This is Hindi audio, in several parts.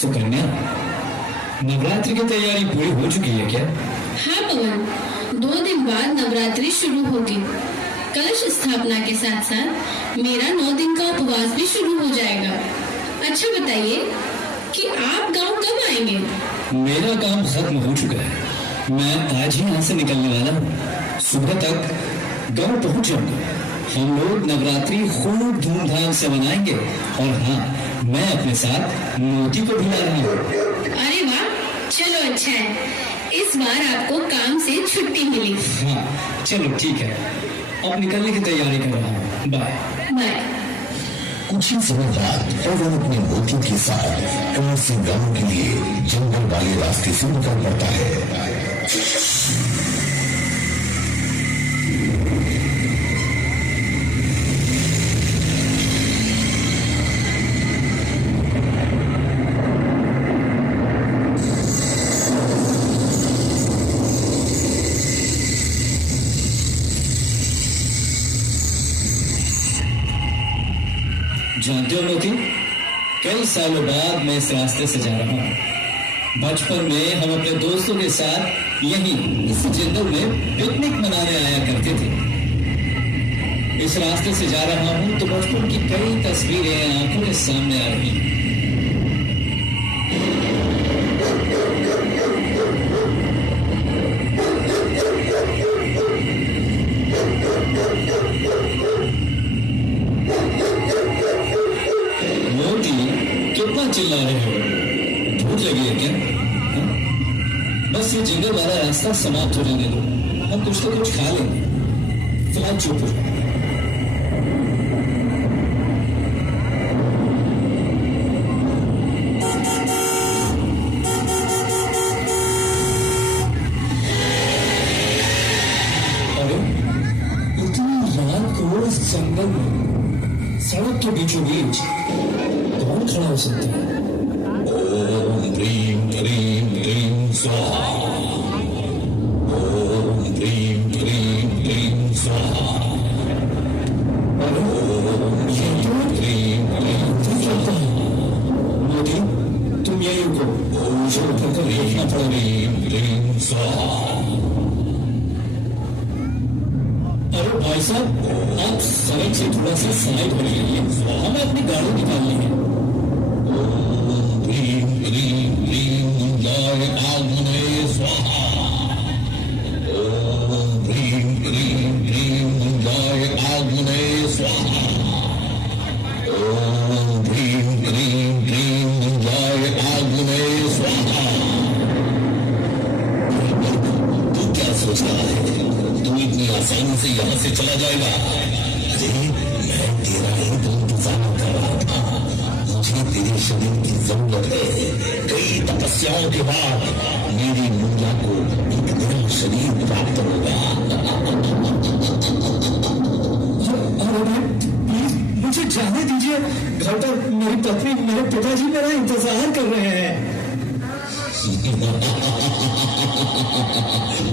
सुकन्या, नवरात्रि की तैयारी पूरी हो चुकी है क्या? हाँ पवन, 2 दिन बाद नवरात्रि शुरू होगी। कलश स्थापना के साथ साथ मेरा 9 दिन का उपवास भी शुरू हो जाएगा। अच्छा बताइए कि आप गांव कब आएंगे? मेरा काम खत्म हो चुका है। मैं आज ही यहाँ से निकलने वाला हूँ। सुबह तक गांव पहुँच जाऊंगा। हम लोग नवरात्रि खूब धूमधाम से मनाएंगे और हाँ, मैं अपने साथ मोती को भी ला रहा हूँ। अरे वाह, चलो अच्छा है, इस बार आपको काम से छुट्टी मिली। हाँ चलो ठीक है, अब निकलने की तैयारी कर रहा हूँ। Bye bye. कुछ ही समय बाद पवन अपने मोती के साथ कमर से गांव के लिए जंगल वाले रास्ते से निकल पड़ता है। जानते हो मोती, कई सालों बाद मैं इस रास्ते से जा रहा हूँ। बचपन में हम अपने दोस्तों के साथ यहीं इस जंगल में पिकनिक मनाने आया करते थे। इस रास्ते से जा रहा हूँ तो बचपन की कई तस्वीरें आंखों के सामने आ रही हैं। कितना चिल्ला रहे हो? भूख लगी है क्या? बस ये जंगल वाला रास्ता समाप्त हो जाने दो, हम कुछ तो कुछ खा लेंगे। फिलहाल चुप हो जाओ। अरे इतनी रात को इस जंगल में सड़क के बीचों बीच कौन खड़ा हो सकता है? ओम ह्रीं ह्रीं ह्रीं स्वाहा। ओम ह्रीं ह्रीं ह्रीं स्वाहा। ये तो ह्रीं चलता है। मोदी, तुम यही रुको, मुझे उठकर देखना पड़ेगा। ह्रीं ह्रीं स्वाहा। अरे भाई साहब, आप सड़क से थोड़ा सा साइड हो जाइए, हमें अपनी गाड़ी निकालनी है। ह्रीं ह्रीं ह्रीं मुंडाय आग्नेय स्वाहा। ओम ह्रीं ह्रीं ह्रीं मुंडाय आग्नेय स्वाहा। ओम ह्रीं ह्रीं ह्रीं मुंडाय आग्नेय स्वाहा। तू क्या सोच रहा है? तू इतनी आसानी से यहाँ से चला जाएगा? अरे मैं तेरा ही तो इंतजार कर रहा था। मुझे तेरे शरीर की जरूरत है। कई तपस्याओं के बाद मेरी मुंजा को एक नया शरीर प्राप्त होगा। अरे प्लीज मुझे जाने दीजिए। घर पर मेरी पत्नी, मेरे पिताजी मेरा इंतजार कर रहे हैं।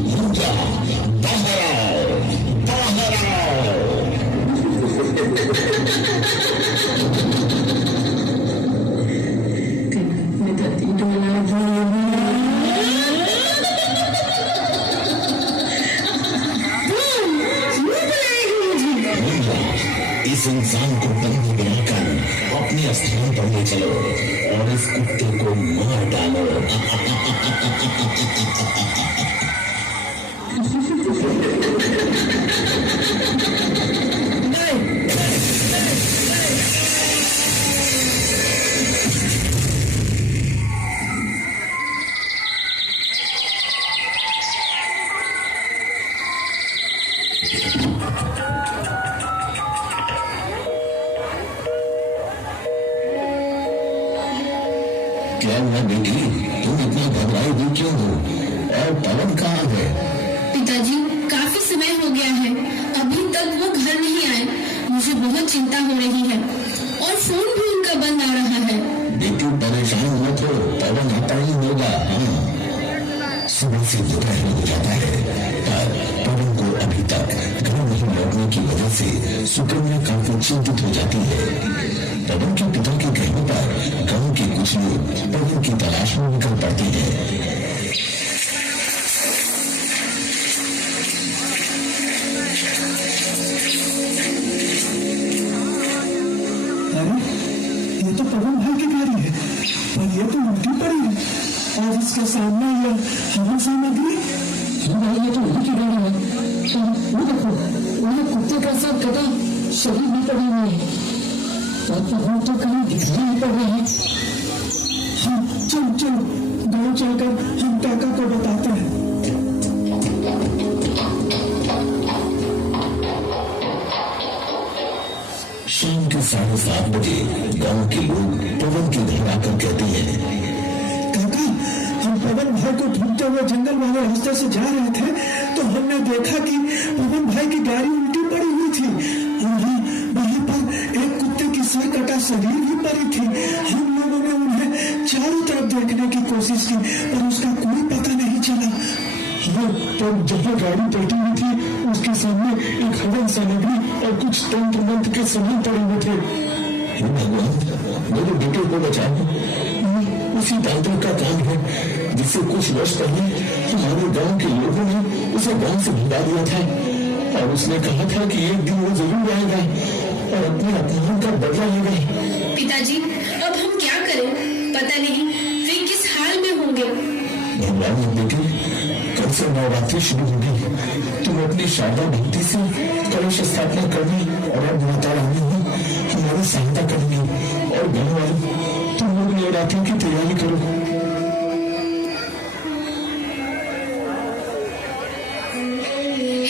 मुंजा, बाहर आओ, बाहर आओ। इस इंसान को बंदी बनाकर अपने स्थान पर ले चलो और इस कुत्ते को मार डालो। क्या हुआ बेटी, तुम इतना घबराई हुई क्यों हो? और पवन कहाँ है? पिताजी, काफी समय हो गया है, अभी तक वो घर नहीं आए। मुझे बहुत चिंता हो रही है और फोन भी उनका बंद आ रहा है। बेटी परेशान मत हो, पवन आता ही होगा। सुबह से दोपहर हो जाता है पर पवन को अभी तक घर नहीं लौटने की वजह से सुकन्या काफी चिंतित हो जाती है। पवन के पिता के कहने पर गांव के कुछ लोग पवन और इसके सामने ये हवन सामग्री। ये तो उन्हीं की गाड़ी है। वो देखो, उन्हें कुत्ते का साथ कटा शरीर भी पड़े हुए हैं और वो तो कहीं दिखाई नहीं पड़ रहे हैं। हाँ चल चल, गाँव चलकर हम काका को बताते हैं। शाम के 7:30 बजे गांव के लोग पवन के घर आकर कहते हैं, काका, हम पवन भाई को ढूंढते हुए जंगल वाले रास्ते से जा रहे थे तो हमने देखा कि पवन भाई की गाड़ी उल्टी पड़ी हुई थी और वहाँ पर एक कुत्ते की सर कटा शरीर भी पड़ी थी। हम लोगों ने उन्हें चारों तरफ देखने की कोशिश की पर उसका कोई पता नहीं चला। तो जहाँ गाड़ी पलटी हुई थी उसके सामने एक हवन सामग्री और कुछ तंत्र मंत्र के सामान पड़े हुए थे। हे भगवान, मेरे बेटे को बचाओ। उसी तांत्रिक का काम है जिससे कुछ वर्ष पहले हमारे गांव के लोगों ने उसे गांव से भगा दिया था और उसने कहा था कि एक दिन वो जरूर आएगा और अपने अपमान का बदला लेगा। पिताजी, अब हम क्या करें? पता नहीं वे किस हाल में होंगे। भगवान बेटे, कल से नवरात्रि शुरू होगी। तुम अपनी शारदा भक्ति से कलश स्थापना करनी और अब माता रानी में हमारी सहायता करनी और गाँव वालों तुम लोग नवरात्रि की तैयारी करो।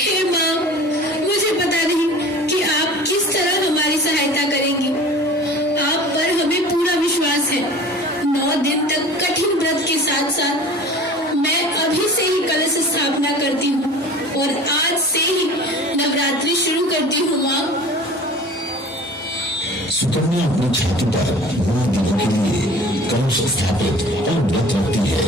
हे माँ, मुझे पता नहीं कि आप किस तरह हमारी सहायता करेंगी। आप पर हमें पूरा विश्वास है। 9 दिन तक कठिन व्रत के साथ साथ मैं अभी से ही कलश स्थापना करती हूँ और आज से ही नवरात्रि शुरू करती हूँ माँ। सुकन्या अपनी छाती पर 9 दिनों के लिए कलश स्थापित और व्रत रखती है।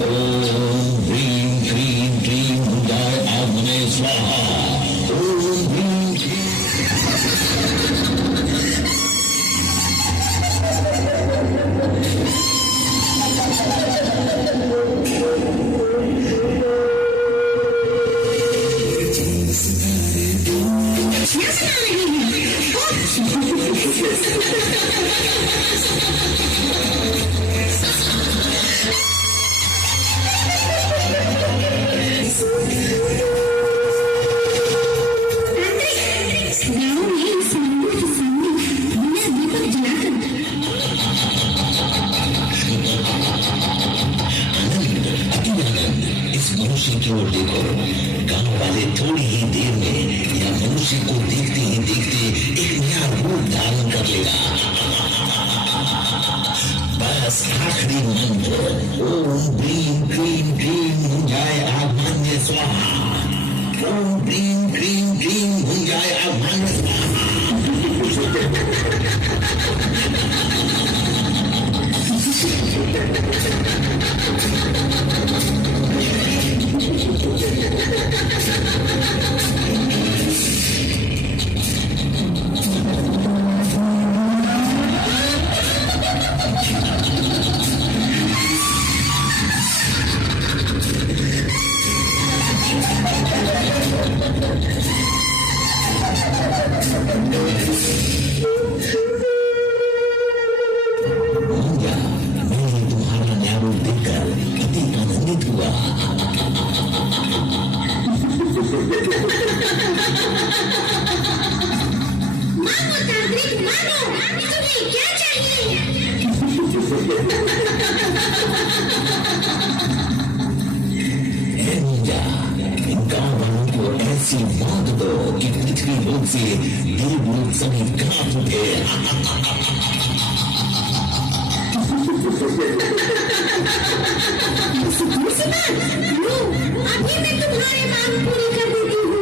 ओम ह्रीं ह्रीं ह्रीं भुजाय आग्ने स्वाहा। ओम ह्रीं ह्रीं। मनुष्य की ओर देखो। गांव वाले थोड़ी ही देर में या मनुष्य को देखते ही देखते एक नया रूप धारण कर लेगा। बस आखिरी मंत्र ओम ह्रीं ह्रीं ह्रीं भुजाय आग्ने स्वाहा। ओम ह्रीं ह्रीं ह्रीं भुजाय आग्ने स्वाहा। तुम्हारा न्याय देखकर अति आनंदित हुआ। तुम्हें क्या चाहिए? इन गाँव वालों को ऐसी मौत दो कि पृथ्वी लोक से देवलोक सभी कांप उठे। अभी मैं तुम्हारी मांग पूरी कर देती हूँ।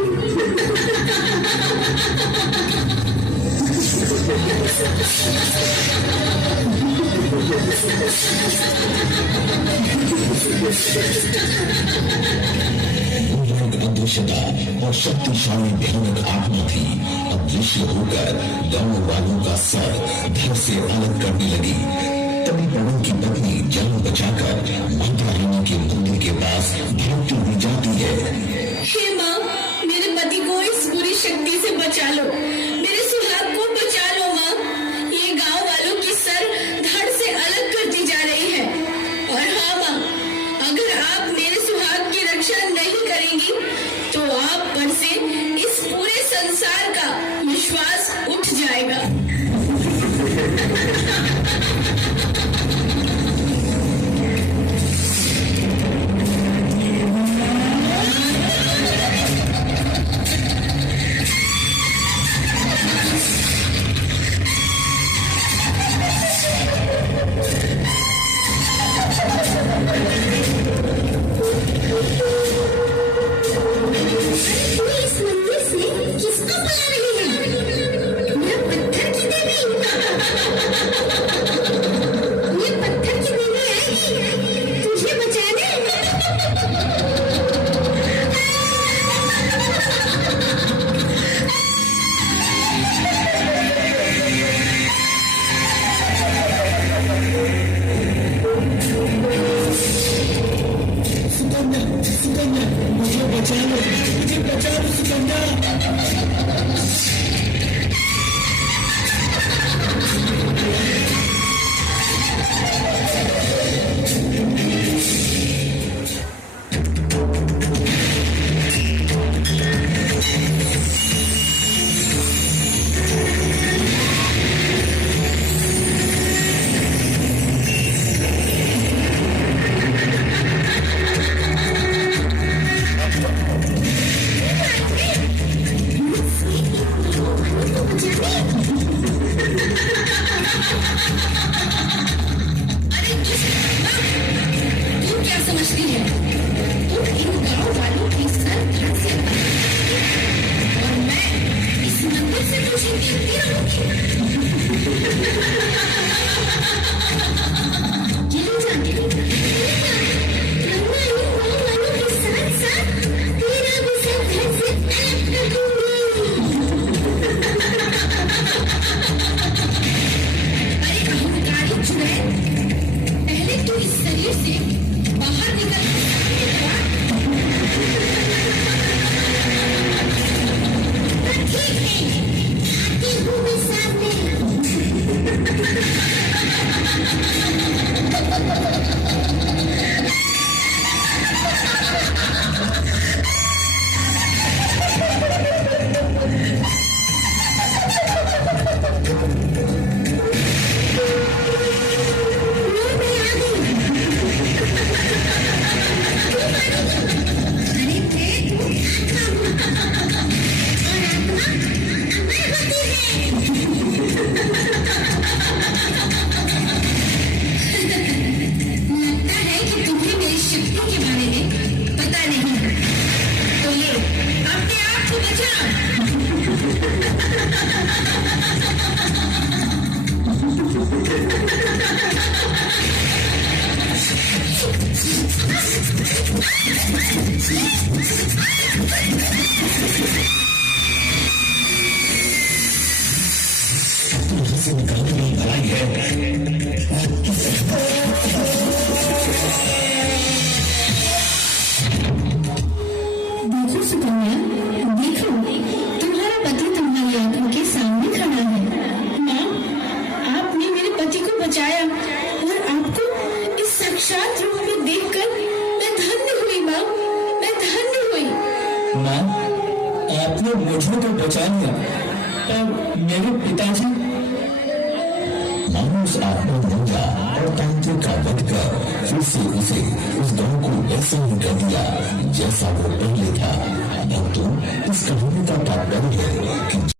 अदृश्यता और शक्तिशाली भयानक आत्मा थी। अदृश्य होकर गांव वालों का सर धड़ से अलग करने लगी। तभी पवन की पत्नी जान बचाकर माता रानी के मंदिर के पास भागती हुई जाती है। हे माँ, मेरे पति को इस बुरी शक्ति से बचा लो। मेरे सुहाग को बचा लो माँ। ये से इस पूरे संसार का विश्वास उठ जाएगा। देखो सुकन्या, देखो तुम्हारा पति तुम्हारी आंखों के सामने खड़ा है। माँ, आपने मेरे पति को बचाया और आपको इस साक्षात रूप में देखकर मैं धन्य हुई। माँ, मैं धन्य हुई। माँ, आपने मुझे तो बचा लिया, और मेरे पिताजी? मानुस आत्मा बन गया और तांत्रिक का वध कर फिर से उसे उस गांव को वैसे ही कर दिया जैसा वो पहले था। परंतु इस कहानी का तात्पर्य है कि